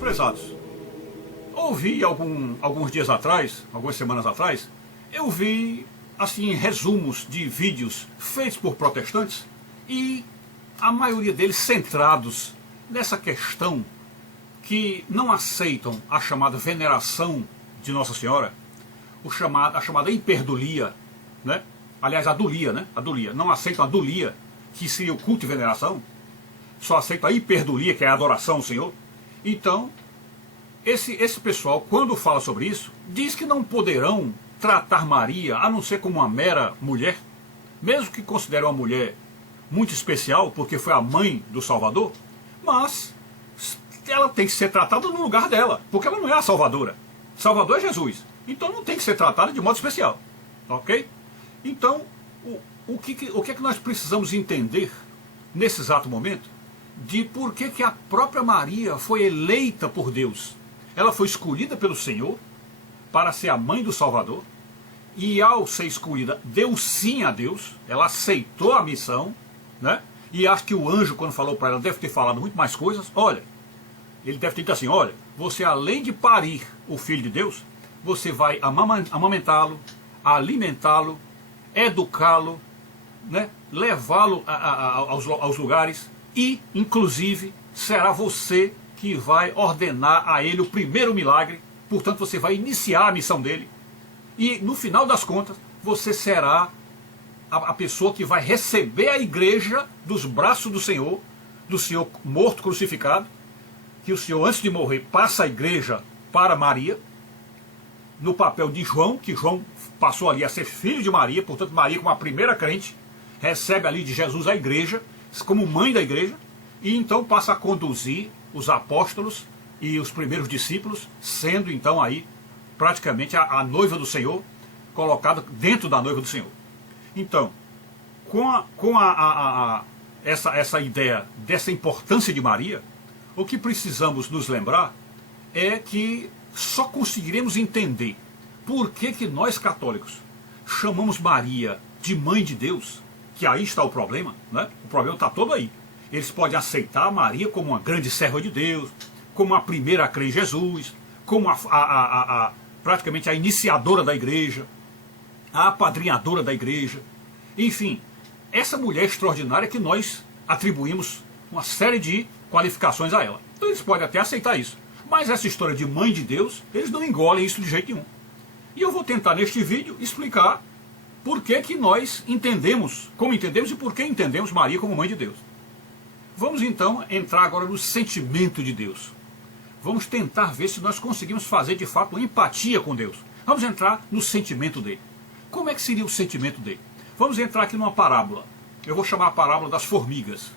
prezados, ouvi alguns dias atrás, algumas semanas atrás, eu vi assim resumos de vídeos feitos por protestantes e a maioria deles centrados nessa questão que não aceitam a chamada veneração de Nossa Senhora, a chamada hiperdulia, né? Aliás, a dulia, né? A dulia. Não aceitam a dulia, que seria o culto e veneração, só aceitam a hiperdulia, que é a adoração ao Senhor. Então, esse pessoal, quando fala sobre isso, diz que não poderão tratar Maria, a não ser como uma mera mulher, mesmo que considerem uma mulher muito especial, porque foi a mãe do Salvador, mas ela tem que ser tratada no lugar dela, porque ela não é a Salvadora. Salvador é Jesus. Então não tem que ser tratada de modo especial. Ok? Então, o que é que nós precisamos entender, nesse exato momento, de por que a própria Maria foi eleita por Deus. Ela foi escolhida pelo Senhor para ser a mãe do Salvador, e ao ser escolhida, deu sim a Deus, ela aceitou a missão, né? E acho que o anjo, quando falou para ela, deve ter falado muito mais coisas. Olha, ele deve ter dito assim, olha, você além de parir o Filho de Deus, você vai amamentá-lo, alimentá-lo, educá-lo, né? Levá-lo aos lugares, e, inclusive, será você que vai ordenar a ele o primeiro milagre. Portanto, você vai iniciar a missão dele. E, no final das contas, você será a pessoa que vai receber a igreja dos braços do Senhor morto, crucificado, que o Senhor, antes de morrer, passa a igreja para Maria, no papel de João, que João passou ali a ser filho de Maria, portanto, Maria, como a primeira crente, recebe ali de Jesus a igreja, como mãe da igreja, e então passa a conduzir os apóstolos e os primeiros discípulos, sendo então aí praticamente a noiva do Senhor, colocada dentro da noiva do Senhor. Então, com essa ideia dessa importância de Maria, o que precisamos nos lembrar é que só conseguiremos entender por que nós católicos chamamos Maria de Mãe de Deus, que aí está o problema, né? O problema está todo aí. Eles podem aceitar Maria como uma grande serva de Deus, como a primeira a crer em Jesus, como praticamente a iniciadora da igreja, a apadrinhadora da igreja. Enfim, essa mulher extraordinária que nós atribuímos uma série de qualificações a ela. Então eles podem até aceitar isso. Mas essa história de Mãe de Deus, eles não engolem isso de jeito nenhum. E eu vou tentar neste vídeo explicar por que nós entendemos, como entendemos e por que entendemos Maria como Mãe de Deus. Vamos então entrar agora no sentimento de Deus. Vamos tentar ver se nós conseguimos fazer de fato uma empatia com Deus. Vamos entrar no sentimento dele. Como é que seria o sentimento dele? Vamos entrar aqui numa parábola. Eu vou chamar a parábola das formigas.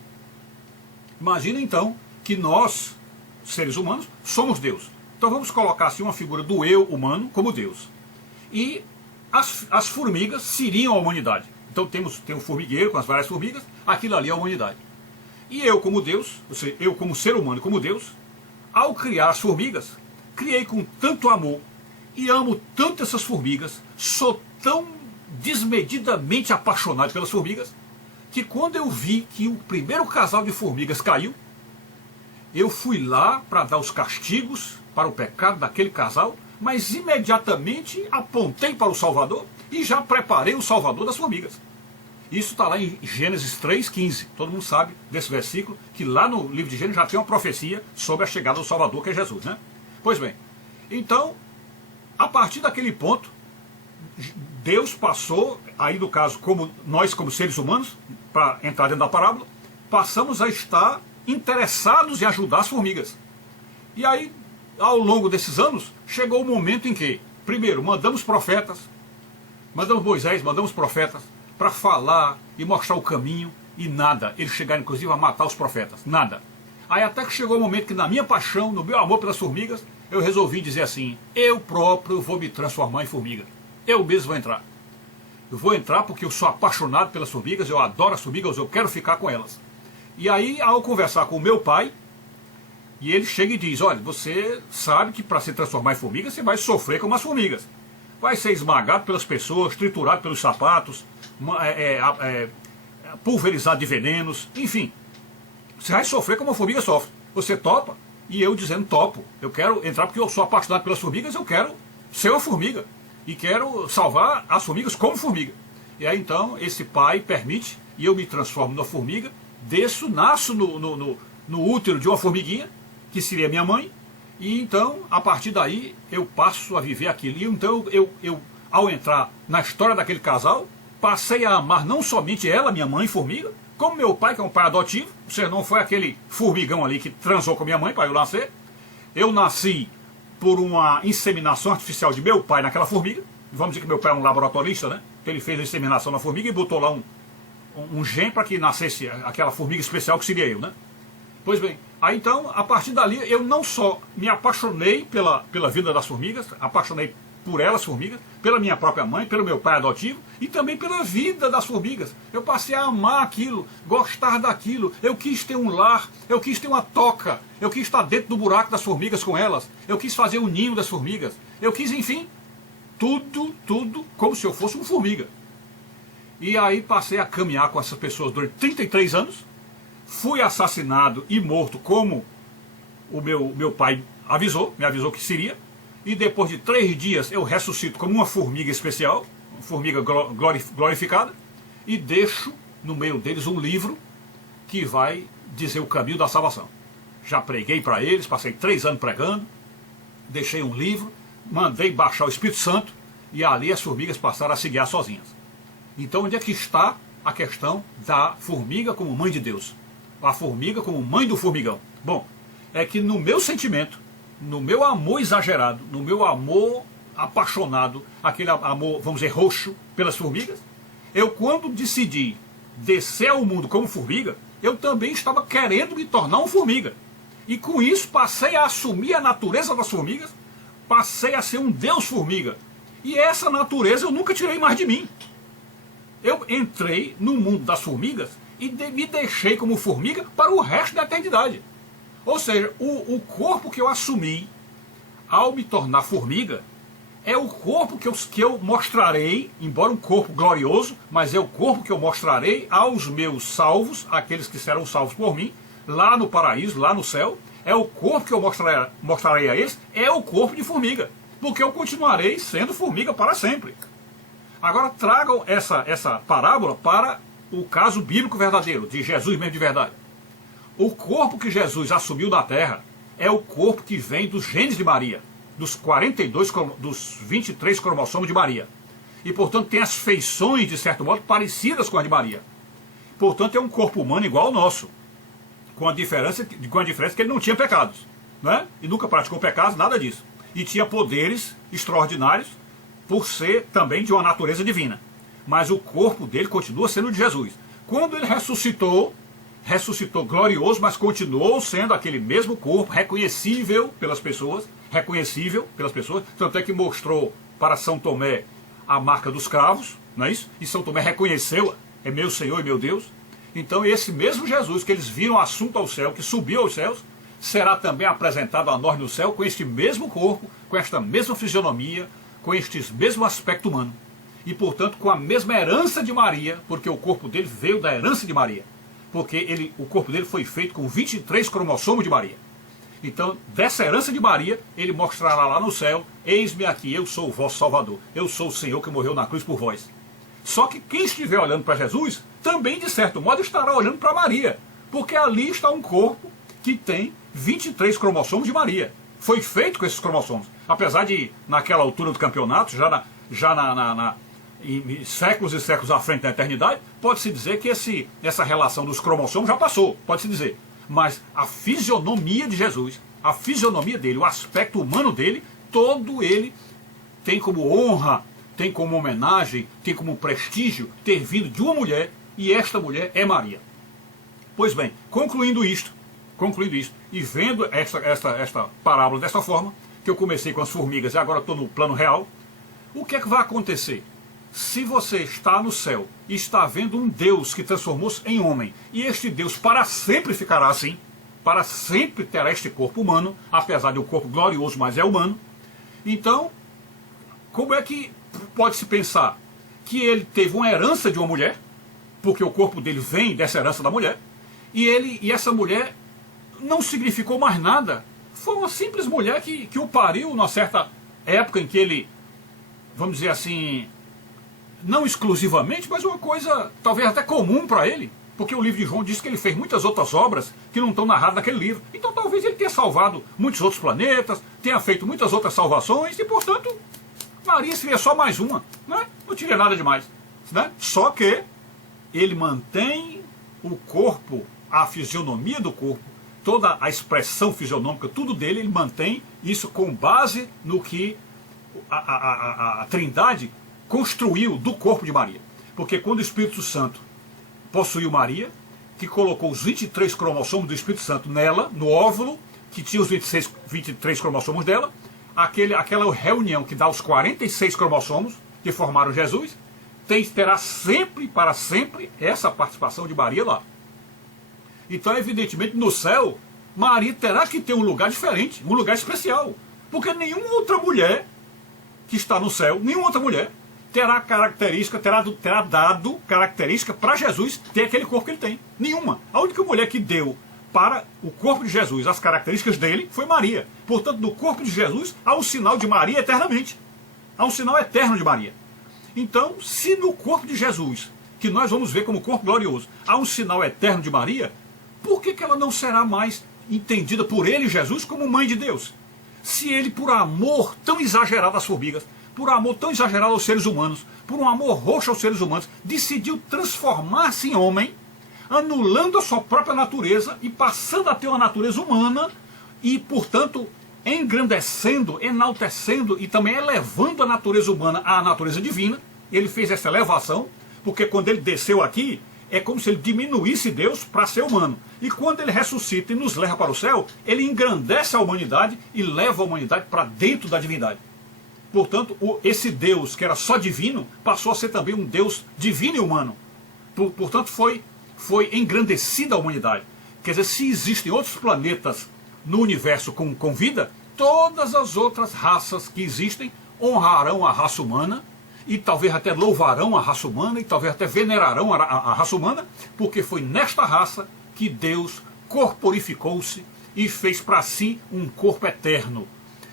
Imagina então que nós, seres humanos, somos Deus. Então vamos colocar assim uma figura do eu humano como Deus. E as formigas seriam a humanidade. Então tem um formigueiro com as várias formigas, aquilo ali é a humanidade. E eu como Deus, ou seja, eu como ser humano como Deus, ao criar as formigas, criei com tanto amor e amo tanto essas formigas, sou tão desmedidamente apaixonado pelas formigas, que quando eu vi que o primeiro casal de formigas caiu, eu fui lá para dar os castigos para o pecado daquele casal, mas imediatamente apontei para o Salvador e já preparei o Salvador das formigas. Isso está lá em Gênesis 3,15. Todo mundo sabe desse versículo, que lá no livro de Gênesis já tem uma profecia sobre a chegada do Salvador, que é Jesus, né? Pois bem, então, a partir daquele ponto, Deus passou, aí no caso, como nós como seres humanos, para entrar dentro da parábola, passamos a estar interessados em ajudar as formigas. E aí, ao longo desses anos, chegou o momento em que, primeiro, mandamos profetas, mandamos Moisés, mandamos profetas, para falar e mostrar o caminho, e nada. Eles chegaram inclusive a matar os profetas, nada. Aí até que chegou o momento que na minha paixão, no meu amor pelas formigas, eu resolvi dizer assim, eu próprio vou me transformar em formiga. Eu mesmo vou entrar. Eu vou entrar porque eu sou apaixonado pelas formigas, eu adoro as formigas, eu quero ficar com elas. E aí, ao conversar com o meu pai, e ele chega e diz, olha, você sabe que para se transformar em formiga, você vai sofrer como as formigas. Vai ser esmagado pelas pessoas, triturado pelos sapatos, pulverizado de venenos, enfim. Você vai sofrer como a formiga sofre. Você topa? E eu dizendo, topo, eu quero entrar porque eu sou apaixonado pelas formigas, eu quero ser uma formiga. E quero salvar as formigas como formiga. E aí então esse pai permite, e eu me transformo na formiga, desço, nasço no útero de uma formiguinha, que seria minha mãe, e então, a partir daí, eu passo a viver aquilo. E então, eu ao entrar na história daquele casal, passei a amar não somente ela, minha mãe, formiga, como meu pai, que é um pai adotivo, ou seja, não foi aquele formigão ali que transou com minha mãe para eu nascer. Eu nasci por uma inseminação artificial de meu pai naquela formiga. Vamos dizer que meu pai é um laboratorista, né? Ele fez a inseminação na formiga e botou lá um gene para que nascesse aquela formiga especial que seria eu, né? Pois bem, aí então, a partir dali, eu não só me apaixonei pela vida das formigas, apaixonei por elas, formigas, pela minha própria mãe, pelo meu pai adotivo, e também pela vida das formigas. Eu passei a amar aquilo, gostar daquilo, eu quis ter um lar, eu quis ter uma toca, eu quis estar dentro do buraco das formigas com elas, eu quis fazer o ninho das formigas, eu quis, enfim, tudo como se eu fosse uma formiga. E aí passei a caminhar com essas pessoas durante 33 anos, fui assassinado e morto como o meu pai me avisou que seria, e depois de 3 dias eu ressuscito como uma formiga especial, uma formiga glorificada, e deixo no meio deles um livro que vai dizer o caminho da salvação. Já preguei para eles, passei 3 anos pregando, deixei um livro, mandei baixar o Espírito Santo, e ali as formigas passaram a se guiar sozinhas. Então onde é que está a questão da formiga como mãe de Deus? A formiga como mãe do formigão? Bom, é que no meu sentimento, no meu amor exagerado, no meu amor apaixonado, aquele amor, vamos dizer, roxo pelas formigas, eu quando decidi descer ao mundo como formiga, eu também estava querendo me tornar uma formiga. E com isso passei a assumir a natureza das formigas, passei a ser um Deus formiga. E essa natureza eu nunca tirei mais de mim. Eu entrei no mundo das formigas e me deixei como formiga para o resto da eternidade. Ou seja, o corpo que eu assumi ao me tornar formiga é o corpo que eu mostrarei, embora um corpo glorioso, mas é o corpo que eu mostrarei aos meus salvos, aqueles que serão salvos por mim, lá no paraíso, lá no céu. É o corpo que eu mostrarei a eles, é o corpo de formiga, porque eu continuarei sendo formiga para sempre. Agora tragam essa parábola para o caso bíblico verdadeiro, de Jesus mesmo de verdade. O corpo que Jesus assumiu na terra é o corpo que vem dos genes de Maria, dos 23 cromossomos de Maria. E, portanto, tem as feições, de certo modo, parecidas com a de Maria. Portanto, é um corpo humano igual ao nosso, com a diferença que ele não tinha pecados, né? E nunca praticou pecados, nada disso. E tinha poderes extraordinários, por ser também de uma natureza divina. Mas o corpo dele continua sendo de Jesus. Quando ele ressuscitou glorioso, mas continuou sendo aquele mesmo corpo, reconhecível pelas pessoas, tanto é que mostrou para São Tomé a marca dos cravos, não é isso? E São Tomé reconheceu, é meu Senhor e meu Deus. Então esse mesmo Jesus que eles viram assunto ao céu, que subiu aos céus, será também apresentado a nós no céu com este mesmo corpo, com esta mesma fisionomia, com este mesmo aspecto humano. E portanto com a mesma herança de Maria, porque o corpo dele veio da herança de Maria. Porque o corpo dele foi feito com 23 cromossomos de Maria. Então, dessa herança de Maria, ele mostrará lá no céu, eis-me aqui, eu sou o vosso Salvador, eu sou o Senhor que morreu na cruz por vós. Só que quem estiver olhando para Jesus, também de certo modo estará olhando para Maria, porque ali está um corpo que tem 23 cromossomos de Maria. Foi feito com esses cromossomos. Apesar de, naquela altura do campeonato, em séculos e séculos à frente da eternidade, pode-se dizer que essa relação dos cromossomos já passou, pode-se dizer. Mas a fisionomia de Jesus, a fisionomia dele, o aspecto humano dele, todo ele tem como honra, tem como homenagem, tem como prestígio ter vindo de uma mulher, e esta mulher é Maria. Pois bem, concluindo isto, e vendo esta parábola desta forma, que eu comecei com as formigas e agora estou no plano real, o que é que vai acontecer? Se você está no céu e está vendo um Deus que transformou-se em homem, e este Deus para sempre ficará assim, para sempre terá este corpo humano, apesar de um corpo glorioso, mas é humano, então, como é que pode-se pensar que ele teve uma herança de uma mulher, porque o corpo dele vem dessa herança da mulher, e essa mulher não significou mais nada foi uma simples mulher que o pariu numa certa época em que ele, vamos dizer assim, não exclusivamente, mas uma coisa talvez até comum para ele, porque o livro de João diz que ele fez muitas outras obras que não estão narradas naquele livro. Então talvez ele tenha salvado muitos outros planetas, tenha feito muitas outras salvações, e portanto Maria seria só mais uma, né? Não tinha nada demais, né? Só que ele mantém o corpo, a fisionomia do corpo, toda a expressão fisionômica, tudo dele, ele mantém isso com base no que a Trindade construiu do corpo de Maria. Porque quando o Espírito Santo possuiu Maria, que colocou os 23 cromossomos do Espírito Santo nela, no óvulo, que tinha os 23 cromossomos dela, aquela reunião que dá os 46 cromossomos que formaram Jesus, terá sempre, para sempre, essa participação de Maria lá. Então, evidentemente, no céu, Maria terá que ter um lugar diferente, um lugar especial. Porque nenhuma outra mulher que está no céu, nenhuma outra mulher, terá característica, terá dado característica para Jesus ter aquele corpo que ele tem. Nenhuma. A única mulher que deu para o corpo de Jesus as características dele foi Maria. Portanto, no corpo de Jesus há um sinal de Maria eternamente. Há um sinal eterno de Maria. Então, se no corpo de Jesus, que nós vamos ver como corpo glorioso, há um sinal eterno de Maria, por que ela não será mais entendida por ele, Jesus, como mãe de Deus? Se ele, por amor tão exagerado às formigas, por amor tão exagerado aos seres humanos, por um amor roxo aos seres humanos, decidiu transformar-se em homem, anulando a sua própria natureza e passando a ter uma natureza humana e, portanto, engrandecendo, enaltecendo e também elevando a natureza humana à natureza divina. Ele fez essa elevação, porque quando ele desceu aqui, é como se ele diminuísse Deus para ser humano. E quando ele ressuscita e nos leva para o céu, ele engrandece a humanidade e leva a humanidade para dentro da divindade. Portanto, esse Deus que era só divino, passou a ser também um Deus divino e humano. Portanto, foi engrandecida a humanidade. Quer dizer, se existem outros planetas no universo com vida, todas as outras raças que existem honrarão a raça humana, e talvez até louvarão a raça humana, e talvez até venerarão a raça humana, porque foi nesta raça que Deus corporificou-se e fez para si um corpo eterno.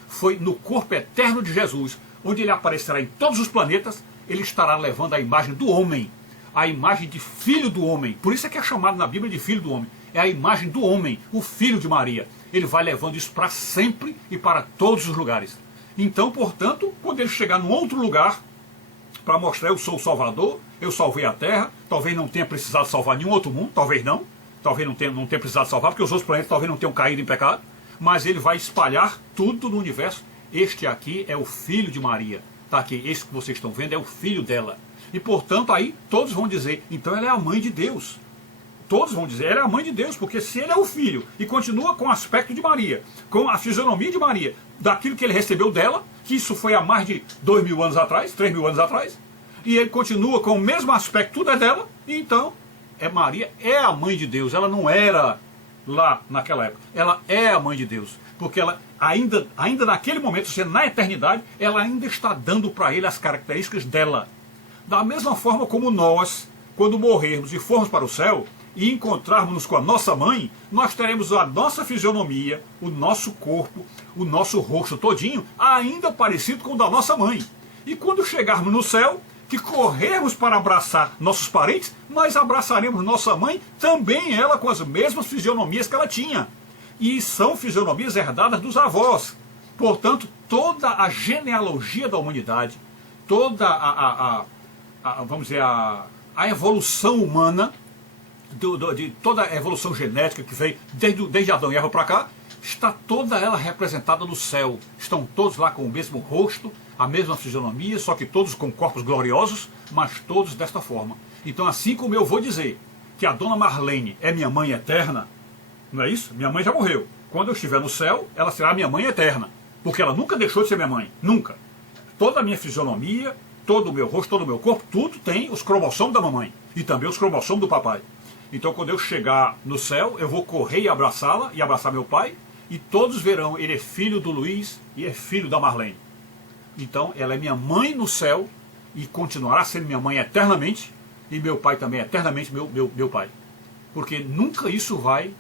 Foi no corpo eterno de Jesus, onde ele aparecerá em todos os planetas, ele estará levando a imagem do homem, a imagem de filho do homem. Por isso é que é chamado na Bíblia de filho do homem. É a imagem do homem, o filho de Maria. Ele vai levando isso para sempre e para todos os lugares. Então, portanto, quando ele chegar num outro lugar, para mostrar eu sou o Salvador, eu salvei a Terra, talvez não tenha precisado salvar nenhum outro mundo, talvez não tenha precisado salvar, porque os outros planetas talvez não tenham caído em pecado, mas ele vai espalhar tudo no universo. Este aqui é o filho de Maria, tá aqui, este que vocês estão vendo é o filho dela. E portanto aí todos vão dizer, então ela é a mãe de Deus. Todos vão dizer, ela é a mãe de Deus, porque se ele é o filho e continua com o aspecto de Maria, com a fisionomia de Maria, daquilo que ele recebeu dela, que isso foi há mais de 2.000 anos atrás, 3.000 anos atrás, e ele continua com o mesmo aspecto, tudo é dela, e então Maria é a mãe de Deus. Ela não era lá naquela época, ela é a mãe de Deus, porque ela ainda naquele momento, ou seja, na eternidade, ela ainda está dando para ele as características dela. Da mesma forma como nós, quando morrermos e formos para o céu, e encontrarmos-nos com a nossa mãe, nós teremos a nossa fisionomia, o nosso corpo, o nosso rosto todinho, ainda parecido com o da nossa mãe. E quando chegarmos no céu, que corrermos para abraçar nossos parentes, nós abraçaremos nossa mãe, também ela com as mesmas fisionomias que ela tinha. E são fisionomias herdadas dos avós. Portanto, toda a genealogia da humanidade, toda vamos dizer, a evolução humana, de toda a evolução genética que veio desde Adão e Eva para cá, está toda ela representada no céu. Estão todos lá com o mesmo rosto, a mesma fisionomia, só que todos com corpos gloriosos, mas todos desta forma. Então, assim como eu vou dizer que a dona Marlene é minha mãe eterna, não é isso? Minha mãe já morreu. Quando eu estiver no céu, ela será minha mãe eterna, porque ela nunca deixou de ser minha mãe, nunca. Toda a minha fisionomia, todo o meu rosto, todo o meu corpo, tudo tem os cromossomos da mamãe e também os cromossomos do papai. Então, quando eu chegar no céu, eu vou correr e abraçá-la e abraçar meu pai, e todos verão, ele é filho do Luiz e é filho da Marlene. Então, ela é minha mãe no céu e continuará sendo minha mãe eternamente, e meu pai também eternamente meu pai. Porque nunca isso vai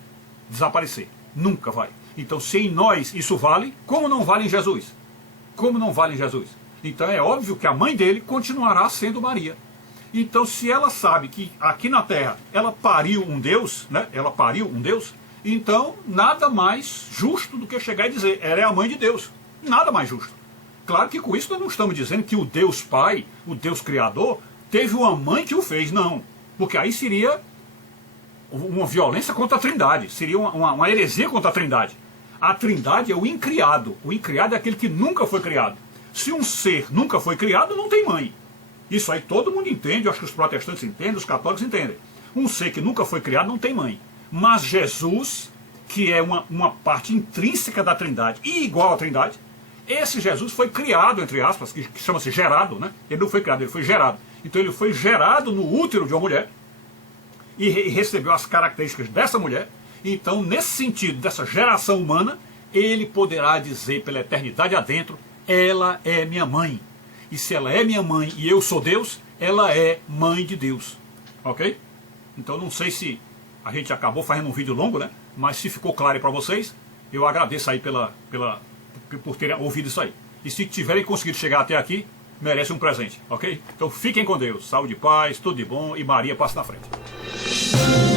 desaparecer, nunca vai. Então, se em nós isso vale, como não vale em Jesus? Como não vale em Jesus? Então é óbvio que a mãe dele continuará sendo Maria. Então, se ela sabe que aqui na Terra ela pariu um Deus, né? Ela pariu um Deus, então nada mais justo do que chegar e dizer, ela é a mãe de Deus. Nada mais justo. Claro que com isso nós não estamos dizendo que o Deus Pai, o Deus Criador, teve uma mãe que o fez, não. Porque aí seria uma violência contra a Trindade, seria uma heresia contra a Trindade. A Trindade é o incriado. O incriado é aquele que nunca foi criado. Se um ser nunca foi criado, não tem mãe. Isso aí todo mundo entende, eu acho que os protestantes entendem, os católicos entendem. Um ser que nunca foi criado não tem mãe. Mas Jesus, que é uma parte intrínseca da Trindade e igual à Trindade, esse Jesus foi criado, entre aspas, que chama-se gerado, né? Ele não foi criado, ele foi gerado. Então ele foi gerado no útero de uma mulher e recebeu as características dessa mulher. Então, nesse sentido, dessa geração humana, ele poderá dizer pela eternidade adentro, ela é minha mãe. E se ela é minha mãe e eu sou Deus, ela é mãe de Deus. Ok? Então, não sei se a gente acabou fazendo um vídeo longo, né? Mas se ficou claro para vocês, eu agradeço aí por terem ouvido isso aí. E se tiverem conseguido chegar até aqui, merece um presente, ok? Então fiquem com Deus, saúde e paz, tudo de bom e Maria passa na frente.